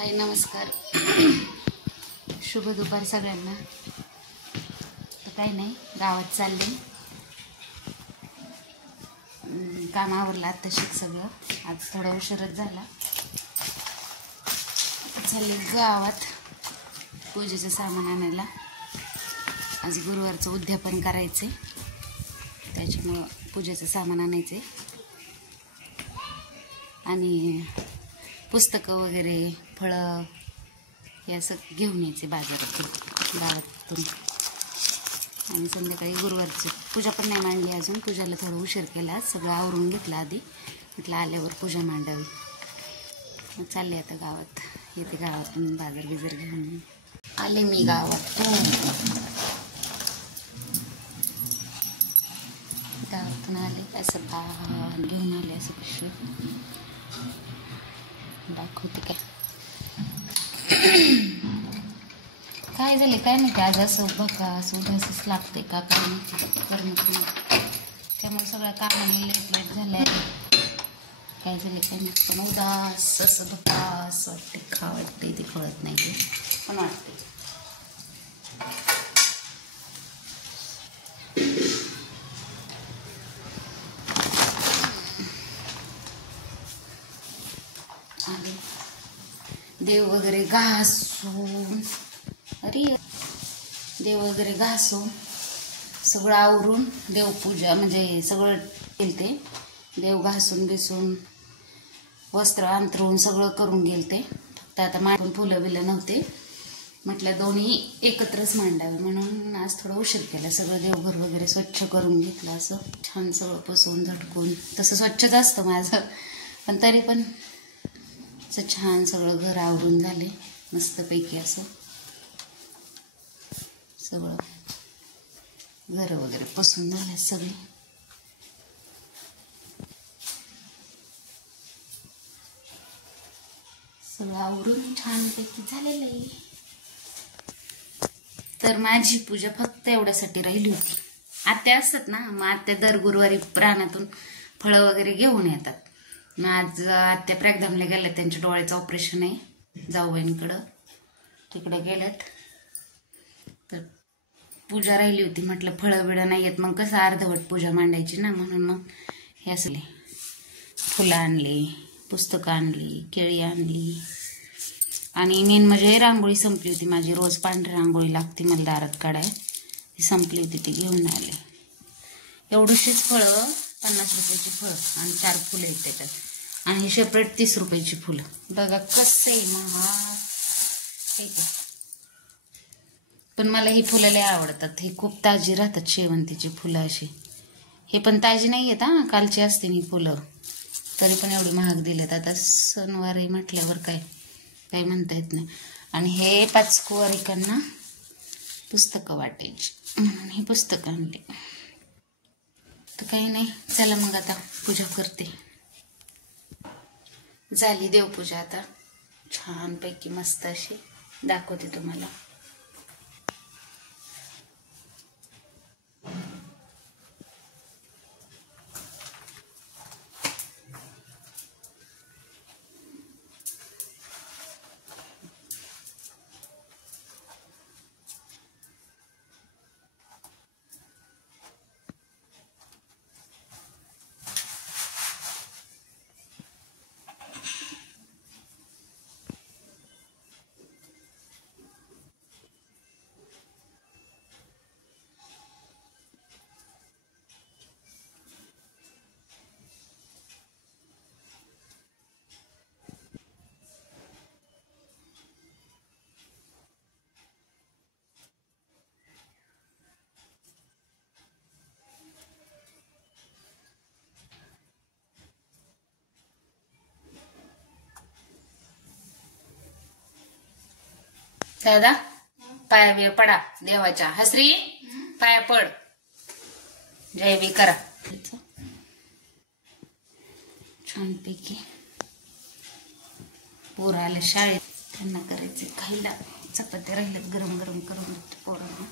हाय नमस्कार. शुभ दुपार सगळ्यांना. तर काही नाही, गावात चालले. काम आवरलं आत्ताशीक सगळं. आज थोडा उशीरच झाला. चालले गावात पूजेचं सामान आणायला. आज गुरुवारचं उद्यापन करायचे, त्याच्यामुळं पूजेचं सामान आणायचे आणि पुस्तकं वगैरे फळं हे असं घेऊन यायचे बाजारातून गावातून. आणि संध्याकाळी गुरुवारची पूजा पण नाही मांडली अजून. पूजाला थोडं उशीर केला. सगळं आवरून घेतलं आधी. म्हटलं आल्यावर पूजा मांडावी. मग चालले आता गावात. येते गावातून बाजार बिजार घेऊन. आले मी गावातून आले. असं घेऊन आले. असं पिशवी दाखवते काय झाले काय नाही. आज असं बघा असं उदासच लागते का काय नाही, करमत नाही. त्यामुळे सगळ्या कामाने लेट झाल्या. काय झाले काय नाही, पण उदास असं दुपास वाटते. खा वाटते ते कळत नाही. ते पण वाटते. देव वगैरे घासून देव वगैरे घासून सगळं आवरून देवपूजा म्हणजे सगळं केलते. देव घासून बिसून वस्त्र अंतरून सगळं करून गेलते. फक्त आता मांडून फुलं बिलं नव्हते. म्हटलं दोन्ही एकत्रच मांडावे म्हणून आज थोडं उशीर केला. सगळं देवघर वगैरे स्वच्छ करून घेतलं. असं छान सगळं पुसून झटकून. तसं स्वच्छच असतं माझं, पण तरी पण असं छान सगळं घर आवरून झाले मस्तपैकी. असं सगळं घर वगैरे पुसून झाले. सगळे सगळं आवरून छानपैकी झालेलं आहे. तर माझी पूजा फक्त एवढ्यासाठी राहिली होती. आत्या असतात ना, मग आत्या दर गुरुवारी रानातून फळं वगैरे घेऊन येतात. मग आज आत्या प्रॅगधामला गेल्यात. त्यांच्या डोळ्याचं ऑपरेशन आहे जाऊबाईंकडं, तिकडे गेल्यात. तर पूजा राहिली होती. म्हटलं फळं बिळं नाही येत, मग कसं अर्धवट पूजा मांडायची ना, म्हणून मग हे असले फुलं आणले, पुस्तकं आणली, केळी आणली. आणि मेन म्हणजे रांगोळी संपली होती माझी. रोज पांढरी रांगोळी लागते मला दारात काढाय. ती संपली होती, ती घेऊन आले. एवढीशीच फळं 50 रुपयाची फळं आणि 4 फुलं आहेत त्याच्यात. आणि ही सेपरेट 30 रुपयाची फुलं. बघा कसं आहे महाग. पण मला ही फुलं लय आवडतात. हे खूप ताजी राहतात. शेवंतीची फुलं अशी. हे पण ताजी नाही आहेत हा, कालची असते ही फुलं. तरी पण एवढी महाग दिलेत. आता सणवारी म्हटल्यावर काही म्हणता येत नाही. आणि हे 5 कुवारिकांना पुस्तकं वाटायची म्हणून ही पुस्तकं आणली. तर काही नाही, चला मग आता पूजा करते. झाली देवपूजा आता छानपैकी मस्त अशी दाखवते तुम्हाला. दादा पाया पडा देवाच्या. हसरी पाया पड. जय बी करा छानपैकी. पोरं आले शाळेत, त्यांना करायचे खायला. चपात्या राहिल्यात गरम गरम करून पोरांना.